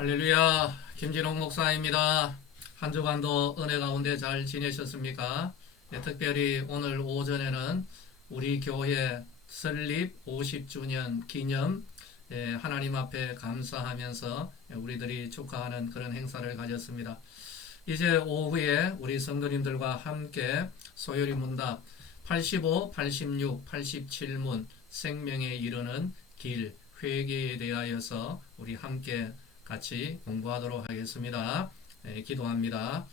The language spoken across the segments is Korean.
할렐루야 김진홍 목사입니다. 한 주간도 은혜 가운데 잘 지내셨습니까? 네, 특별히 오늘 오전에는 우리 교회 설립 50주년 기념 예, 하나님 앞에 감사하면서 우리들이 축하하는 그런 행사를 가졌습니다. 이제 오후에 우리 성도님들과 함께 소요리 문답 85, 86, 87문 생명에 이르는 길 회개에 대하여서 우리 함께 같이 공부하도록 하겠습니다. 네, 기도합니다.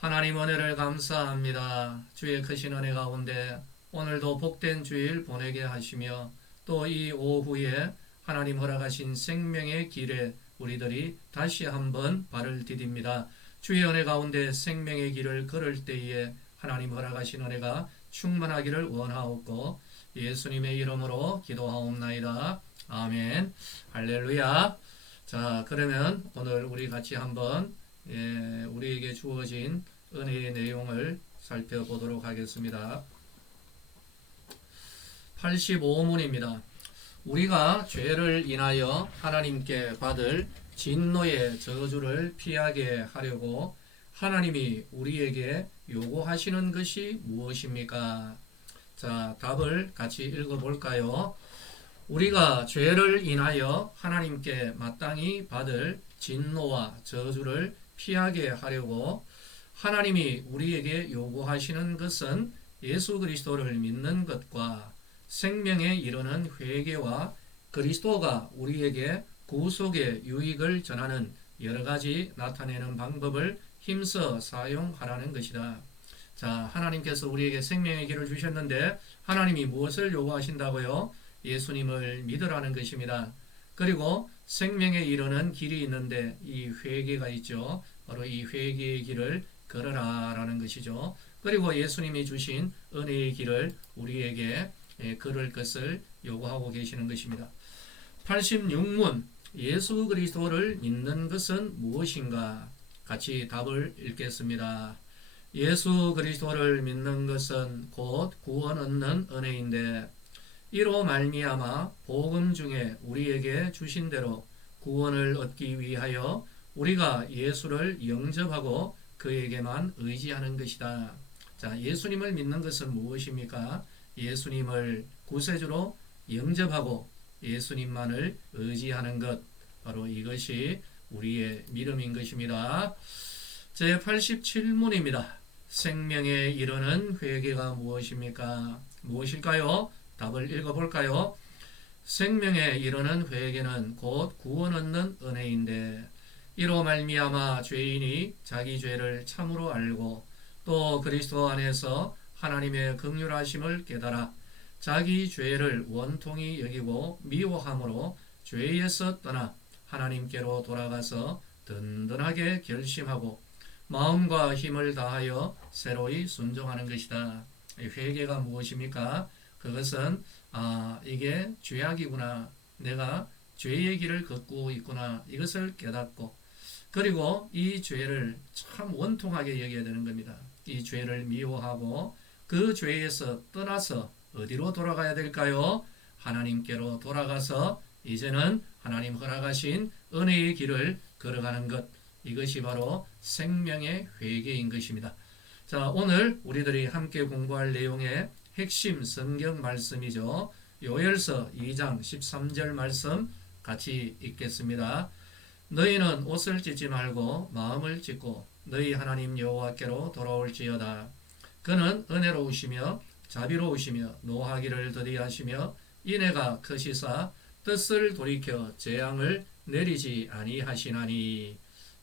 하나님 은혜를 감사합니다. 주의 크신 은혜 가운데 오늘도 복된 주일 보내게 하시며 또 이 오후에 하나님 허락하신 생명의 길에 우리들이 다시 한번 발을 디딥니다. 주의 은혜 가운데 생명의 길을 걸을 때에 하나님 허락하신 은혜가 충만하기를 원하옵고 예수님의 이름으로 기도하옵나이다. 아멘. 할렐루야. 자, 그러면 오늘 우리 같이 한번 예, 우리에게 주어진 은혜의 내용을 살펴보도록 하겠습니다. 85문입니다. 우리가 죄를 인하여 하나님께 받을 진노의 저주를 피하게 하려고 하나님이 우리에게 요구하시는 것이 무엇입니까? 자, 답을 같이 읽어볼까요? 우리가 죄를 인하여 하나님께 마땅히 받을 진노와 저주를 피하게 하려고 하나님이 우리에게 요구하시는 것은 예수 그리스도를 믿는 것과 생명에 이르는 회개와 그리스도가 우리에게 구속의 유익을 전하는 여러 가지 나타내는 방법을 힘써 사용하라는 것이다. 자, 하나님께서 우리에게 생명의 길을 주셨는데 하나님이 무엇을 요구하신다고요? 예수님을 믿으라는 것입니다. 그리고 생명에 이르는 길이 있는데 이 회개가 있죠. 바로 이 회개의 길을 걸어라라는 것이죠. 그리고 예수님이 주신 은혜의 길을 우리에게 예, 걸을 것을 요구하고 계시는 것입니다. 86문 예수 그리스도를 믿는 것은 무엇인가? 같이 답을 읽겠습니다. 예수 그리스도를 믿는 것은 곧 구원 얻는 은혜인데 이로 말미암아 복음 중에 우리에게 주신 대로 구원을 얻기 위하여 우리가 예수를 영접하고 그에게만 의지하는 것이다. 자, 예수님을 믿는 것은 무엇입니까? 예수님을 구세주로 영접하고 예수님만을 의지하는 것 바로 이것이 우리의 믿음인 것입니다. 제 87문입니다. 생명에 이르는 회개가 무엇입니까? 무엇일까요? 답을 읽어볼까요? 생명에 이르는 회개는 곧 구원 얻는 은혜인데 이로 말미암아 죄인이 자기 죄를 참으로 알고 또 그리스도 안에서 하나님의 긍휼하심을 깨달아 자기 죄를 원통히 여기고 미워함으로 죄에서 떠나 하나님께로 돌아가서 든든하게 결심하고 마음과 힘을 다하여 새로이 순종하는 것이다. 회개가 무엇입니까? 그것은 아 이게 죄악이구나. 내가 죄의 길을 걷고 있구나. 이것을 깨닫고 그리고 이 죄를 참 원통하게 여겨야 되는 겁니다. 이 죄를 미워하고 그 죄에서 떠나서 어디로 돌아가야 될까요? 하나님께로 돌아가서 이제는 하나님 허락하신 은혜의 길을 걸어가는 것 이것이 바로 생명의 회개인 것입니다. 자, 오늘 우리들이 함께 공부할 내용의 핵심 성경 말씀이죠. 요엘서 2장 13절 말씀 같이 읽겠습니다. 너희는 옷을 찢지 말고 마음을 찢고 너희 하나님 여호와께로 돌아올지어다. 그는 은혜로우시며 자비로우시며 노하기를 더디하시며 인애가 크시사 뜻을 돌이켜 재앙을 내리지 아니하시나니.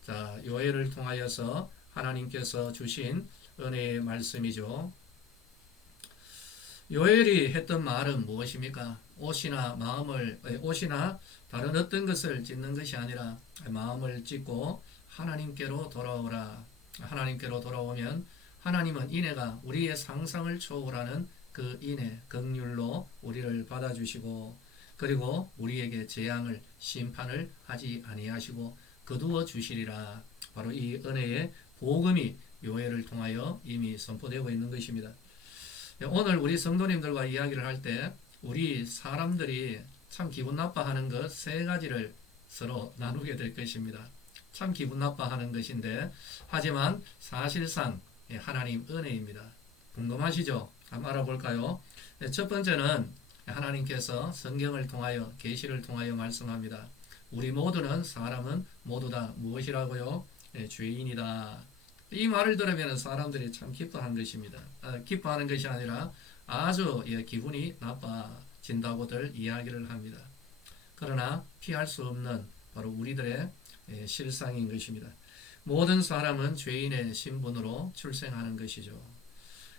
자, 요엘을 통하여서 하나님께서 주신 은혜의 말씀이죠. 요엘이 했던 말은 무엇입니까? 옷이나 마음을 옷이나 다른 어떤 것을 찢는 것이 아니라 마음을 찢고 하나님께로 돌아오라. 하나님께로 돌아오면 하나님은 인애가 우리의 상상을 초월하는 그 인애, 긍휼로 우리를 받아주시고 그리고 우리에게 재앙을 심판을 하지 아니하시고 거두어 주시리라. 바로 이 은혜의 복음이 요해를 통하여 이미 선포되고 있는 것입니다. 오늘 우리 성도님들과 이야기를 할 때 우리 사람들이 참 기분 나빠하는 것 세 가지를 서로 나누게 될 것입니다. 참 기분 나빠하는 것인데 하지만 사실상 예, 하나님 은혜입니다. 궁금하시죠? 한번 알아볼까요? 네, 첫 번째는 하나님께서 성경을 통하여 계시를 통하여 말씀합니다. 우리 모두는 사람은 모두 다 무엇이라고요? 예, 죄인이다. 이 말을 들으면 사람들이 참 기뻐한 것입니다. 아, 기뻐하는 것이 아니라 아주 예, 기분이 나빠진다고들 이야기를 합니다. 그러나 피할 수 없는 바로 우리들의 예, 실상인 것입니다. 모든 사람은 죄인의 신분으로 출생하는 것이죠.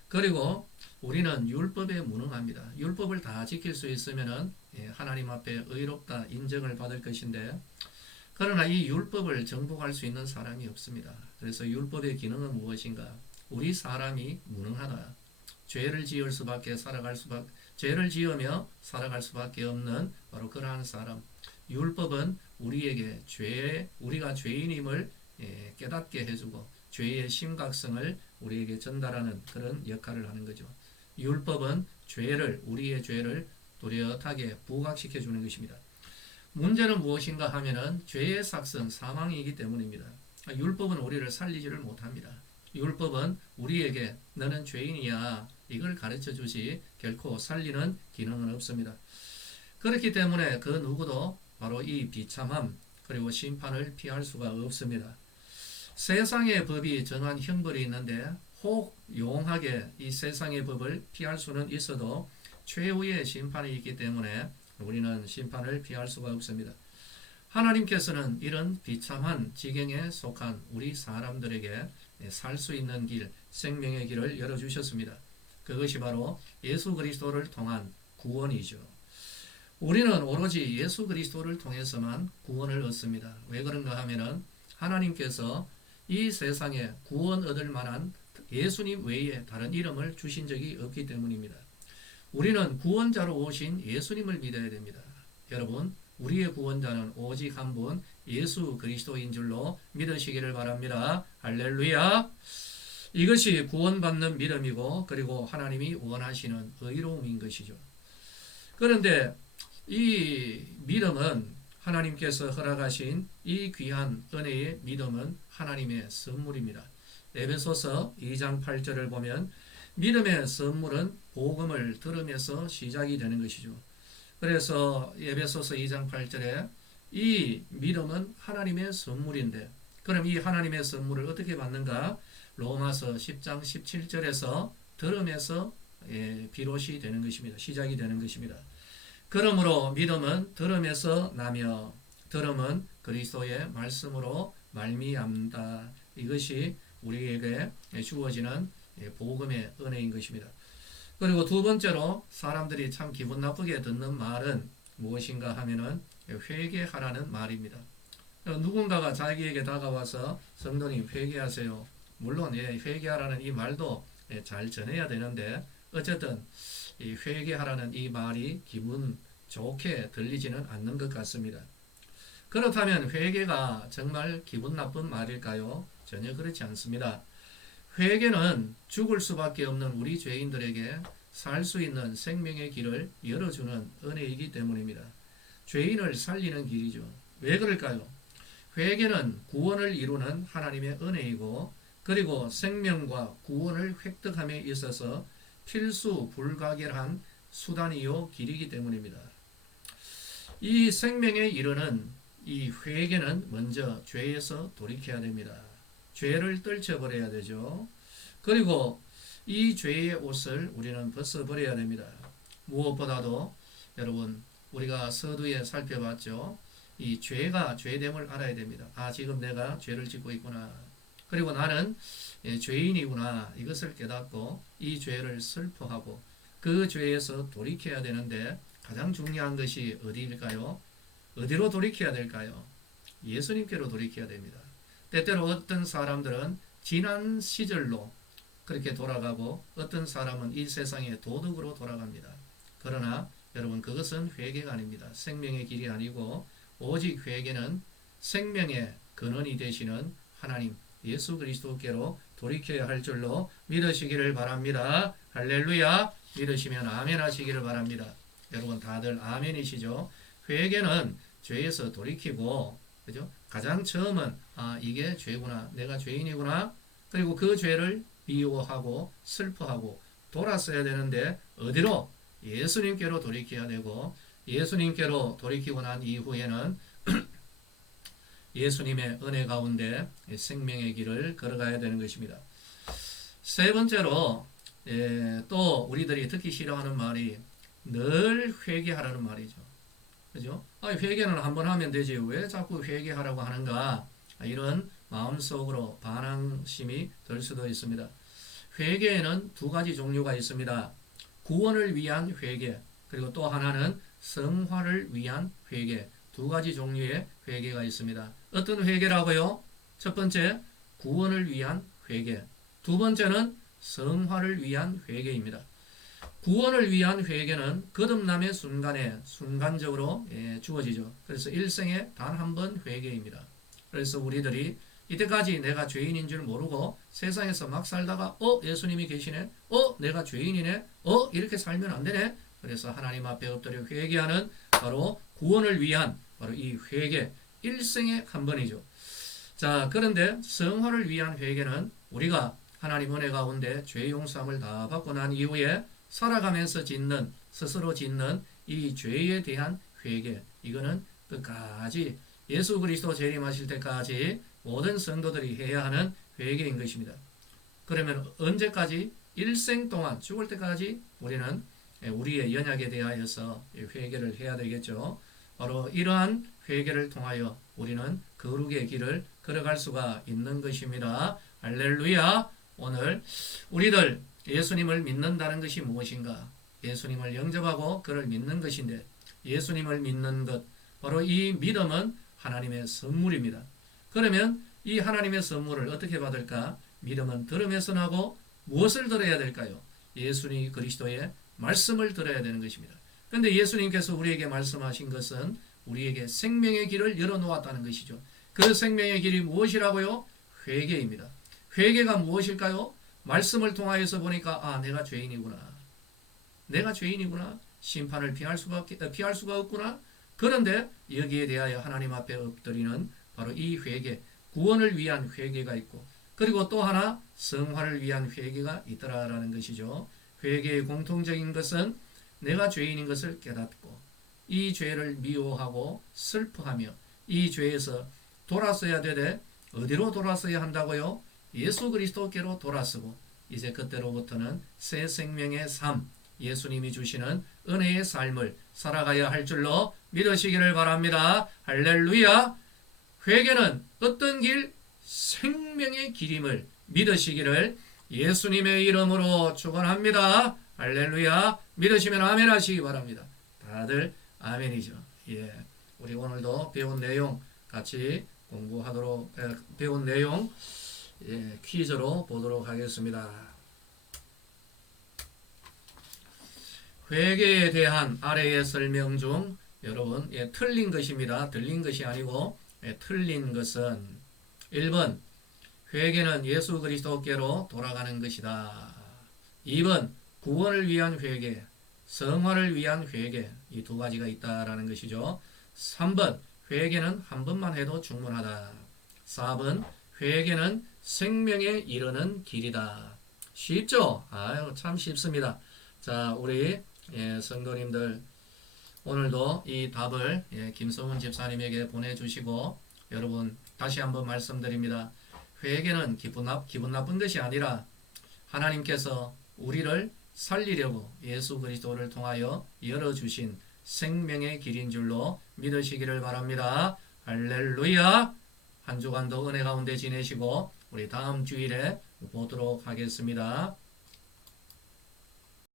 그리고 우리는 율법에 무능합니다. 율법을 다 지킬 수 있으면은 예, 하나님 앞에 의롭다 인정을 받을 것인데 그러나 이 율법을 정복할 수 있는 사람이 없습니다. 그래서 율법의 기능은 무엇인가? 우리 사람이 무능하다. 죄를 지을 수밖에 살아갈 수밖 죄를 지으며 살아갈 수밖에 없는 바로 그러한 사람. 율법은 우리에게 죄 우리가 죄인임을 예, 깨닫게 해주고 죄의 심각성을 우리에게 전달하는 그런 역할을 하는 거죠. 율법은 죄를 우리의 죄를 또렷하게 부각시켜 주는 것입니다. 문제는 무엇인가 하면은 죄의 삭선 사망이기 때문입니다. 율법은 우리를 살리지를 못합니다. 율법은 우리에게 너는 죄인이야 이걸 가르쳐 주지 결코 살리는 기능은 없습니다. 그렇기 때문에 그 누구도 바로 이 비참함 그리고 심판을 피할 수가 없습니다. 세상의 법이 정한 형벌이 있는데 혹 용하게 이 세상의 법을 피할 수는 있어도 최후의 심판이 있기 때문에 우리는 심판을 피할 수가 없습니다. 하나님께서는 이런 비참한 지경에 속한 우리 사람들에게 살 수 있는 길, 생명의 길을 열어주셨습니다. 그것이 바로 예수 그리스도를 통한 구원이죠. 우리는 오로지 예수 그리스도를 통해서만 구원을 얻습니다. 왜 그런가 하면은 하나님께서 이 세상에 구원 얻을 만한 예수님 외에 다른 이름을 주신 적이 없기 때문입니다. 우리는 구원자로 오신 예수님을 믿어야 됩니다. 여러분, 우리의 구원자는 오직 한 분 예수 그리스도인 줄로 믿으시기를 바랍니다. 할렐루야. 이것이 구원받는 믿음이고 그리고 하나님이 원하시는 의로움인 것이죠. 그런데 이 믿음은 하나님께서 허락하신 이 귀한 은혜의 믿음은 하나님의 선물입니다. 에베소서 2장 8절을 보면 믿음의 선물은 복음을 들으면서 시작이 되는 것이죠. 그래서 에베소서 2장 8절에 이 믿음은 하나님의 선물인데 그럼 이 하나님의 선물을 어떻게 받는가? 로마서 10장 17절에서 들음에서 예, 비롯이 되는 것입니다. 시작이 되는 것입니다. 그러므로 믿음은 들음에서 나며 들음은 그리스도의 말씀으로 말미암다. 이것이 우리에게 주어지는 예, 복음의 은혜인 것입니다. 그리고 두 번째로 사람들이 참 기분 나쁘게 듣는 말은 무엇인가 하면은 회개하라는 말입니다. 누군가가 자기에게 다가와서 성도님 회개하세요. 물론 예, 회개하라는 이 말도 예, 잘 전해야 되는데 어쨌든 이 회개하라는 이 말이 기분 좋게 들리지는 않는 것 같습니다. 그렇다면 회개가 정말 기분 나쁜 말일까요? 전혀 그렇지 않습니다. 회개는 죽을 수밖에 없는 우리 죄인들에게 살 수 있는 생명의 길을 열어주는 은혜이기 때문입니다. 죄인을 살리는 길이죠. 왜 그럴까요? 회개는 구원을 이루는 하나님의 은혜이고 그리고 생명과 구원을 획득함에 있어서 필수 불가결한 수단이요 길이기 때문입니다. 이 생명에 이르는 이 회개는 먼저 죄에서 돌이켜야 됩니다. 죄를 떨쳐버려야 되죠. 그리고 이 죄의 옷을 우리는 벗어버려야 됩니다. 무엇보다도 여러분 우리가 서두에 살펴봤죠. 이 죄가 죄됨을 알아야 됩니다. 아 지금 내가 죄를 짓고 있구나. 그리고 나는 예, 죄인이구나 이것을 깨닫고 이 죄를 슬퍼하고 그 죄에서 돌이켜야 되는데 가장 중요한 것이 어디일까요? 어디로 돌이켜야 될까요? 예수님께로 돌이켜야 됩니다. 때때로 어떤 사람들은 지난 시절로 그렇게 돌아가고 어떤 사람은 이 세상의 도덕으로 돌아갑니다. 그러나 여러분 그것은 회개가 아닙니다. 생명의 길이 아니고 오직 회개는 생명의 근원이 되시는 하나님 예수 그리스도께로 돌이켜야 할 줄로 믿으시기를 바랍니다. 할렐루야. 믿으시면 아멘 하시기를 바랍니다. 여러분 다들 아멘이시죠? 회개는 죄에서 돌이키고 그죠? 가장 처음은 아 이게 죄구나 내가 죄인이구나 그리고 그 죄를 미워하고 슬퍼하고 돌았어야 되는데 어디로 예수님께로 돌이켜야 되고 예수님께로 돌이키고 난 이후에는 예수님의 은혜 가운데 생명의 길을 걸어가야 되는 것입니다. 세 번째로 예, 또 우리들이 듣기 싫어하는 말이 늘 회개하라는 말이죠. 그죠? 아, 회개는 한번 하면 되지 왜 자꾸 회개하라고 하는가? 아, 이런 마음속으로 반항심이 들 수도 있습니다. 회개에는 두 가지 종류가 있습니다. 구원을 위한 회개 그리고 또 하나는 성화를 위한 회개 두 가지 종류의 회개가 있습니다. 어떤 회개라고요? 첫 번째 구원을 위한 회개 두 번째는 성화를 위한 회개입니다. 구원을 위한 회개는 거듭남의 순간에 순간적으로 예, 주어지죠. 그래서 일생에 단 한 번 회개입니다. 그래서 우리들이 이때까지 내가 죄인인 줄 모르고 세상에서 막 살다가 어 예수님이 계시네, 어 내가 죄인이네, 어 이렇게 살면 안 되네. 그래서 하나님 앞에 엎드려 회개하는 바로 구원을 위한 바로 이 회개 일생에 한 번이죠. 자 그런데 성화를 위한 회개는 우리가 하나님 은혜 가운데 죄 용서함을 다 받고 난 이후에 살아가면서 짓는 스스로 짓는 이 죄에 대한 회개 이거는 끝까지 예수 그리스도 재림하실 때까지 모든 성도들이 해야 하는 회개인 것입니다. 그러면 언제까지 일생 동안 죽을 때까지 우리는 우리의 연약에 대하여서 회개를 해야 되겠죠. 바로 이러한 회개를 통하여 우리는 거룩의 길을 걸어갈 수가 있는 것입니다. 할렐루야. 오늘 우리들 예수님을 믿는다는 것이 무엇인가? 예수님을 영접하고 그를 믿는 것인데 예수님을 믿는 것 바로 이 믿음은 하나님의 선물입니다. 그러면 이 하나님의 선물을 어떻게 받을까? 믿음은 들음에서 나고 무엇을 들어야 될까요? 예수님 그리스도의 말씀을 들어야 되는 것입니다. 그런데 예수님께서 우리에게 말씀하신 것은 우리에게 생명의 길을 열어놓았다는 것이죠. 그 생명의 길이 무엇이라고요? 회개입니다. 회개가 무엇일까요? 말씀을 통하여서 보니까 아 내가 죄인이구나. 내가 죄인이구나. 심판을 피할 수가 피할 수가 없구나. 그런데 여기에 대하여 하나님 앞에 엎드리는 바로 이 회개, 구원을 위한 회개가 있고 그리고 또 하나 성화를 위한 회개가 있더라라는 것이죠. 회개의 공통적인 것은 내가 죄인인 것을 깨닫고 이 죄를 미워하고 슬퍼하며 이 죄에서 돌아서야 되되 어디로 돌아서야 한다고요? 예수 그리스도께로 돌아서고 이제 그때로부터는 새 생명의 삶, 예수님이 주시는 은혜의 삶을 살아가야 할 줄로 믿으시기를 바랍니다. 할렐루야! 회개는 어떤 길? 생명의 길임을 믿으시기를 예수님의 이름으로 축원합니다. 할렐루야! 믿으시면 아멘 하시기 바랍니다. 다들 아멘이죠. 예. 우리 오늘도 배운 내용 같이 공부하도록 에, 배운 내용 예, 퀴즈로 보도록 하겠습니다. 회계에 대한 아래의 설명 중 여러분 예, 틀린 것입니다. 들린 것이 아니고 예, 틀린 것은 1번 회계는 예수 그리스도께로 돌아가는 것이다. 2번 구원을 위한 회계, 성화를 위한 회계 이 두 가지가 있다라는 것이죠. 3번 회계는 한 번만 해도 충분하다. 4번 회계는 생명에 이르는 길이다. 쉽죠? 아유, 참 쉽습니다. 자, 우리 예, 성도님들 오늘도 이 답을 예, 김성훈 집사님에게 보내주시고 여러분 다시 한번 말씀드립니다. 회개는 기분, 나, 기분 나쁜 것이 아니라 하나님께서 우리를 살리려고 예수 그리스도를 통하여 열어주신 생명의 길인 줄로 믿으시기를 바랍니다. 할렐루야! 한 주간도 은혜 가운데 지내시고 우리 다음 주일에 보도록 하겠습니다.